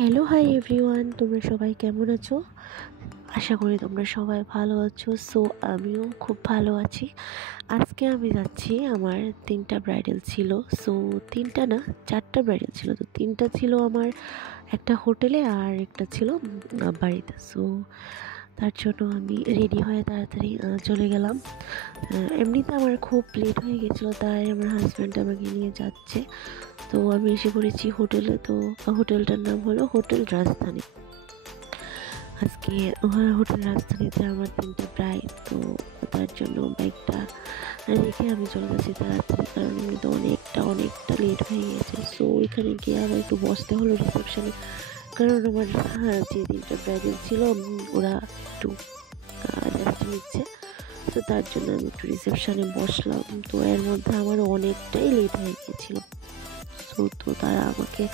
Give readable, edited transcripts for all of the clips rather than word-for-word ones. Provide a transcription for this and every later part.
Hello hi everyone, তোমরা সবাই কেমন আছো? আশা করি তোমরা সবাই ভালো আছো। সো আমিও খুব ভালো আছি। আজকে আমি যাচ্ছি, আমার 3টা ব্রাইডাল ছিল। সো 3টা না, 4টা ব্রাইডাল ছিল। তো 3টা ছিল আমার একটা হোটেলে আর একটা ছিল বাড়িতে। সো তার জন্য আমি রেডি হয়ে তাড়াতাড়ি চলে গেলাম। এমনিতে আমার খুব লেট হয়ে গেছিলো, তাই আমার হাজব্যান্ড আমাকে নিয়ে যাচ্ছে। তো আমি এসে পড়েছি হোটেলে। তো হোটেলটার নাম হলো হোটেল রাজধানী। আজকে হোটেল রাজধানীতে আমার 3টা ব্রাইড। তো তার জন্য বাইকটা রেখে আমি চলে যাচ্ছি তাড়াতাড়ি, কারণ এমনিতে অনেকটা লেট হয়ে গেছে। সো ওইখানে গিয়ে আবার একটু বসতে হলো রিসেপশনে, কারণ আমার যে 3টা ব্রাইডাল ছিল ওরা একটু রেস্ট নিচ্ছে। তো তার জন্য আমি একটু রিসেপশনে বসলাম। তো এর মধ্যে আমার অনেকটাই লেট হয়ে গিয়েছিল। তো তারা আমাকে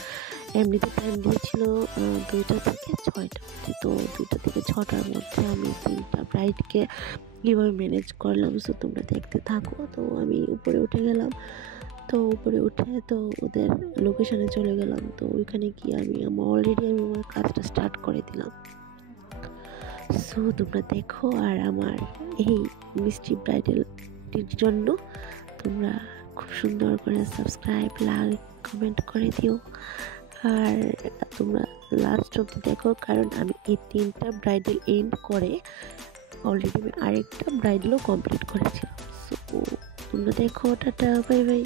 এমনিতে টাইম দিয়েছিল 2টা থেকে 6টা। তো 2টা থেকে 6টার মধ্যে আমি 3টা ব্রাইডকে কীভাবে ম্যানেজ করলাম, সো তোমরা দেখতে থাকো। তো আমি উপরে উঠে গেলাম। তো উপরে উঠে তো ওদের লোকেশনে চলে গেলাম। তো ওইখানে গিয়ে আমি আমার কাজটা স্টার্ট করে দিলাম। সো তোমরা দেখো, আর আমার এই মিষ্টি ব্রাইডালটির জন্য তোমরা খুব সুন্দর করে সাবস্ক্রাইব, লাইক, কমেন্ট করে দিও। আর তোমরা লাস্ট অবধি দেখো, কারণ আমি এই 3টা ব্রাইডাল এন্ড করে অলরেডি আমি আরেকটা ব্রাইডালও কমপ্লিট করেছিলাম। সো তোমরা দেখো। Tata, bye bye.